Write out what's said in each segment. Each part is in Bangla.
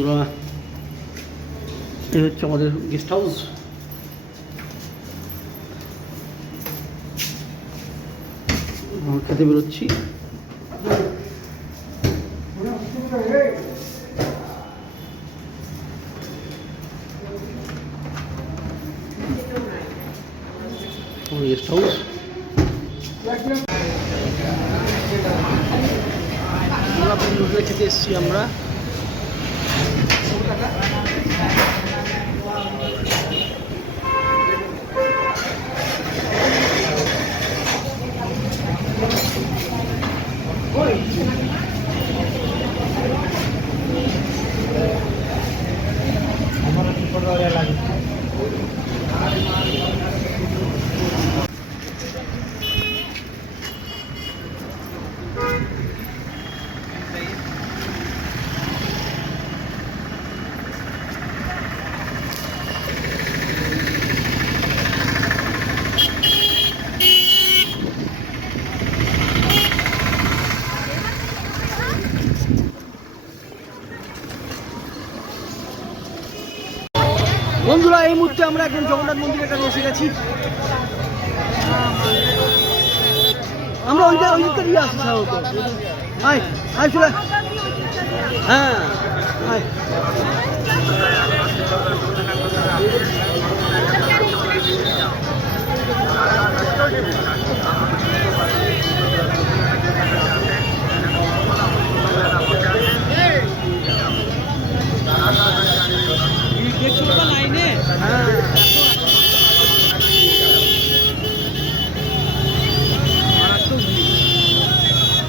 বন্ধুরা, এই হচ্ছে আমাদের গেস্ট হাউস। খেতে বেরোচ্ছি। গেস্ট হাউস খেতে এসেছি আমরা। বন্ধুরা, এই মুহূর্তে আমরা একদম জগন্নাথ মন্দিরের কাছে এসে গেছি। আমরা ওই দিকটা দিয়ে আসি সাধারণত। আয় আয় চলে, হ্যাঁ আয়।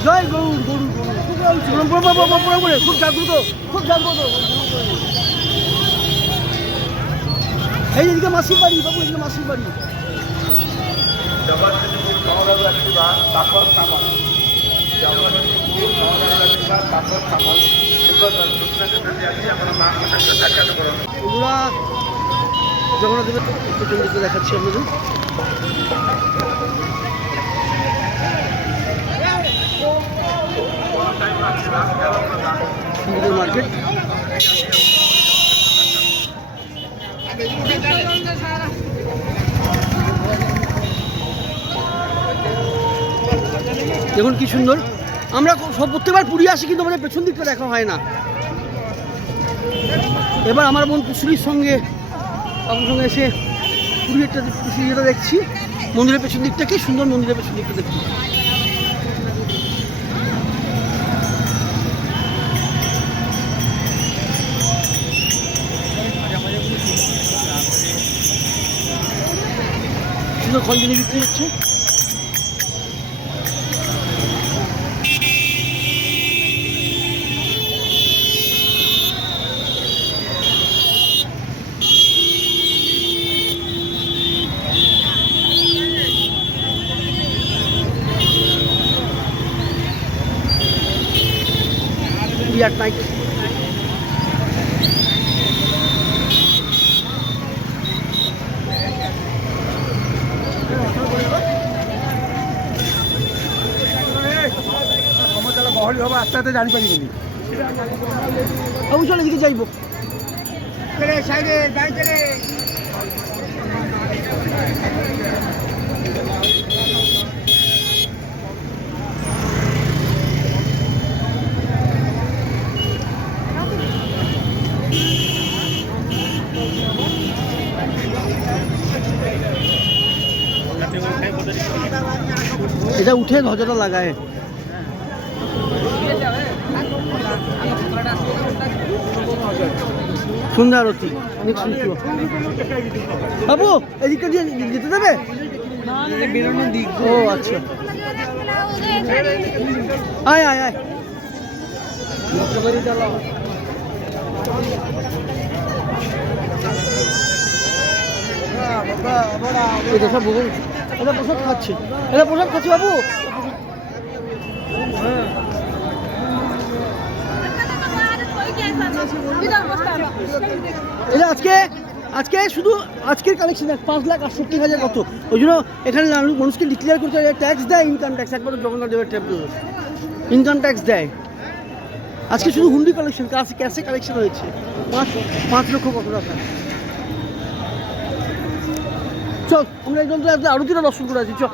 জয় গরু গরু গরু, খুব জাগ্রত, খুব জাগ্রত। এই দিকে মাসির বাড়ি, বাবু এদিকে মাসির বাড়ি। জগন্নাথ দেবের পেছন দিকে দেখাচ্ছি আপনাদের। মার্কেট দেখুন কি সুন্দর। আমরা প্রত্যেকবার পুরী আসি, কিন্তু আমাদের পেছন দিকটা দেখা হয় না। এবার আমার বোন কুশুরির সঙ্গে এসে পুরীর যেটা দেখছি, মন্দিরের পেছন দিকটা কি সুন্দর। মন্দিরের পেছন দিকটা দেখছি। খঞ্জনি বিক্রি হচ্ছে। at night. আস্তে আস্তে জানি পারি বলি আমি চলে দিকে যাইব। এটা উঠে ধ্বজাটা লাগায়। সন্ধ্যা আরতি বাবু এদিকটা দিয়ে যেতে দেবে? বেরোনোর দিক। ও আচ্ছা, আয় আয় আয়। এটা সব ভোগ, এটা প্রসাদ খাচ্ছে, এটা প্রসাদ খাচ্ছে বাবু। এটা আজকে শুধু আজকের কালেকশন 5,68,000 কত। ওই জন্য এখানে মানুষকে ডিক্লেয়ার করতে ট্যাক্স দেয়, ইনকাম ট্যাক্স। একবার জগন্নাথ দেবের ইনকাম ট্যাক্স দেয়। আজকে শুধু হুন্ডি কালেকশন, ক্যাশে কালেকশন হয়েছে 5 লক্ষ কত টাকা। চল আমরা একদম আরতিটা দর্শন করে আছি, চল।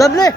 লাভলে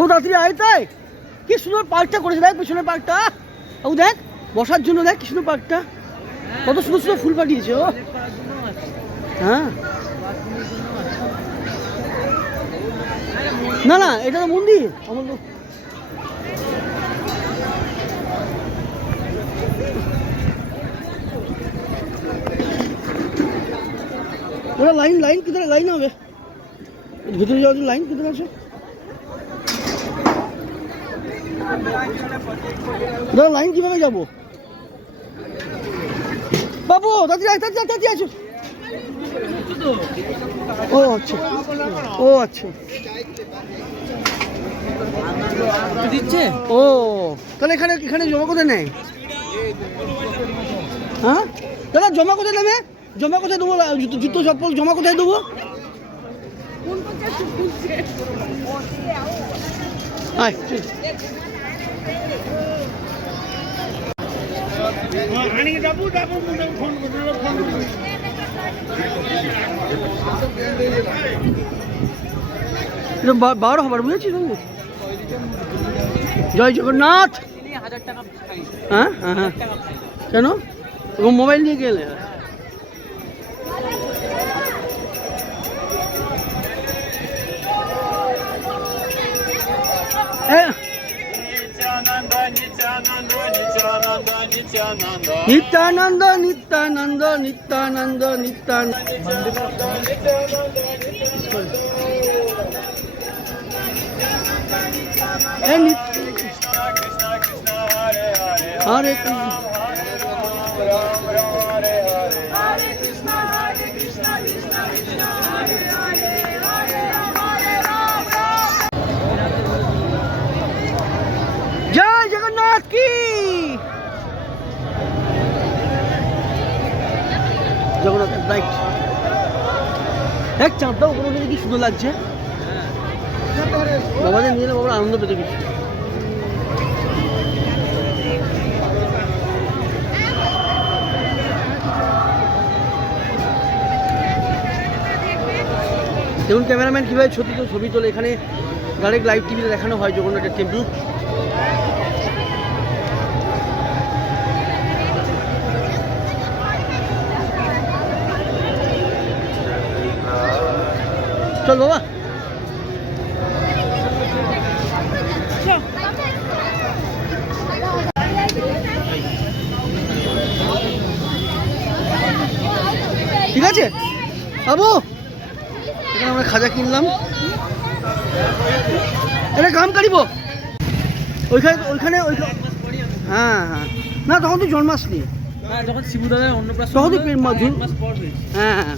ও তাড়াতাড়ি আয়, তাই কি সুন্দর পার্কটা করেছে, দেখ পিছনের পার্কটা। ও দেখ বসার জন্য, দেখ কি সুন্দর পার্কটা, কত সুন্দর সুন্দর ফুল পাঠিয়েছে ও। হ্যাঁ না না, এটা তো মন্দির আমার তো। ওরা লাইন কিধারে লাইন হবে, ভিতরে যাওয়ার জন্য লাইন কিধারে আছে? দাদা লাইন কিভাবে যাবো বাবু? তাড়াতাড়ি আছো। ও আচ্ছা, ও আচ্ছা দিচ্ছে। ও তাহলে এখানে জমা কোথায় নেয়? হ্যাঁ দাদা জমা কোথায় নেবে? জমা কোথায় দেবো? জুতো চপ্পল জমা কোথায় দেবো? আয় বারো হবার বুঝেছিস? জয় জগন্নাথ। হ্যাঁ হ্যাঁ হ্যাঁ, কেন মোবাইল নিয়ে গেলে? নিত্যানন্দ নিত্যানন্দ নিত্যানন্দ নিত্যানন্দ। হরে জয় জগন্নাথ কি জগন্নাথ। রাইট, এক চাঁদটা ওপরে কি সুন্দর লাগছে। বাবাদের নিয়ে বাবার আনন্দ পেতে কিছু। দেখুন ক্যামেরাম্যান কীভাবে ছবি তোলে। এখানে ডাইরেক্ট লাইভ টিভিতে দেখানো হয় জগন্নাথের টেম্পল। চল বাবা, ঠিক আছে বাবু। এখানে আমরা খাজা কিনলাম, এটা কাম কাটিব ওইখানে। হ্যাঁ হ্যাঁ, না তখন তুই জন্মাসনি, যখন শিবুদাদার অন্নপ্রাশন তখন তুই হ্যাঁ হ্যাঁ।